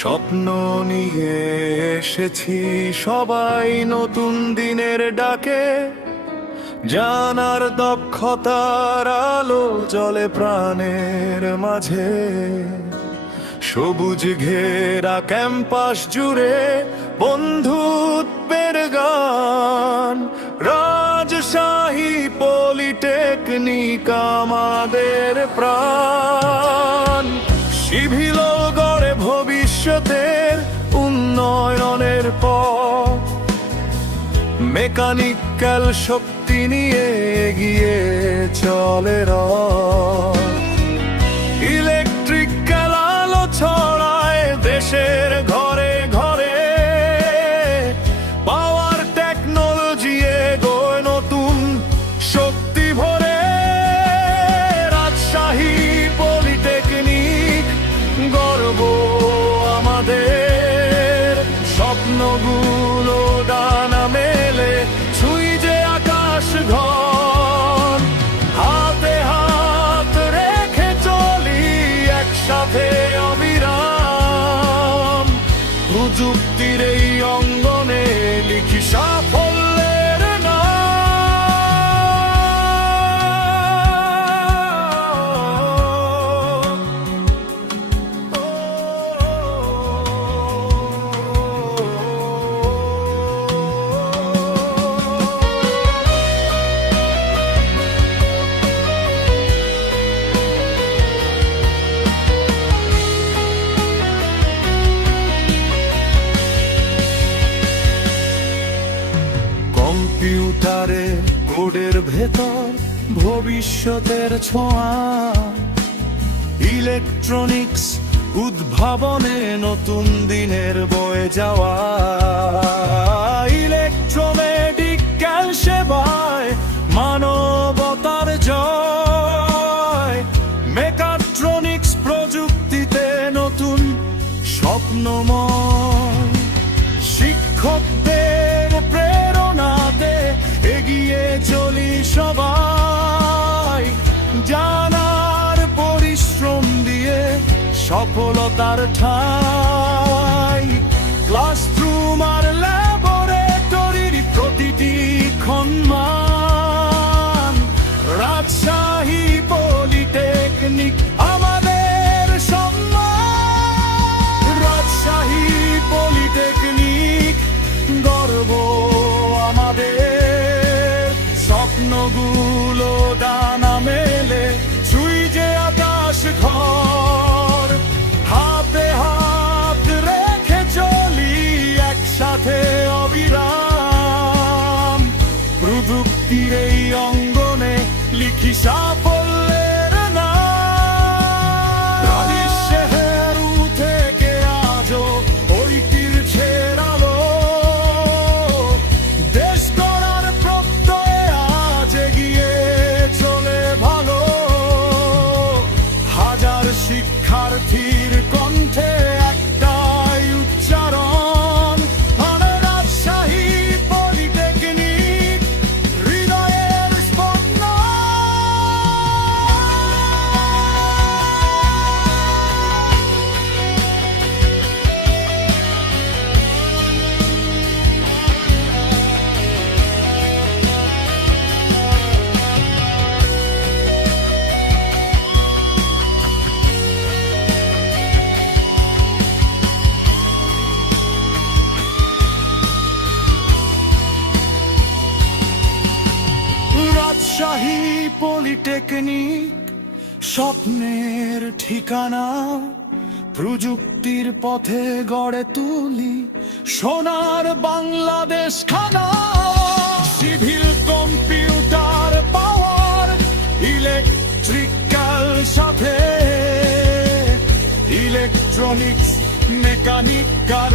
স্বপ্ন নিয়ে এসেছি সবাই নতুন দিনের ডাকে, জানার দক্ষতার আলো জ্বলে প্রাণের মাঝে। সবুজ ঘেরা ক্যাম্পাস জুড়ে বন্ধুত্বের গান, রাজশাহী পলিটেকনিক আমাদের প্রাণ। শিভিল গড়ে ভবিষ্যতের উন্নয়নের পথ, মেকানিক্যাল শক্তি নিয়ে এগিয়ে চলে রথ। ইলেকট্রিক্যাল আলো ছড়ায় দেশের ঘরে ঘরে, পাওয়ার টেকনোলজি এগোয় নতুন শক্তি ভরে। রাজশাহী পলিটেকনিক গর্ব আমাদের, স্বপ্নগুলো ডানা মেলে ছুঁই যে আকাশ ঘর। হাতে হাত রেখে চলি একসাথে অবিরাম, প্রযুক্তির এই অঙ্গনে লিখি সাফল্যের নাম। কম্পিউটারে কোডের ভেতর ভবিষ্যতের ছোঁয়া, ইলেকট্রনিক্স উদ্ভাবনে নতুন দিনের বয়ে যাওয়া। ইলেকট্রোমেডিক্যাল সেবায় মানবতার জয়, মেকাট্রনিক্স প্রযুক্তিতে নতুন স্বপ্নময়। শিক্ষকদের প্রেরণাতে এগিয়ে চলি সবাই, জানার পরিশ্রম দিয়ে সফলতার ঠাঁই। ক্লাসরুম আর ল্যাবরেটরির প্রতিটি সম্মান, রাজশাহী পলিটেকনিক আমাদের সম্মান। রাজশাহী পলিটেকনিক গর্ব আমাদের, স্বপ্নগুলো ডানা মেলে ছুঁই যে আকাশ ঘর। হাতে হাত রেখে চলি একসাথে অবিরাম, প্রযুক্তির এই অঙ্গনে লিখি সাফল্যের নাম। রাজশাহী থেকে আজও ঐতিহ্যের আলো, দেশ গড়ার প্রত্যয়ে আজ এগিয়ে চলে ভালো। হাজার শিক্ষার্থীর কণ্ঠে একটাই উচ্চারণ, মানে রাজশাহী পলিটেকনিক হৃদয়ের স্পন্দন। রাজশাহী পলিটেকনিক স্বপ্নের ঠিকানা, প্রযুক্তির পথে গড়ে তুলি সোনার বাংলাদেশ খানা। সিভিল কম্পিউটার পাওয়ার ইলেকট্রিক্যাল সাথে, ইলেকট্রনিক্স মেকানিক্যাল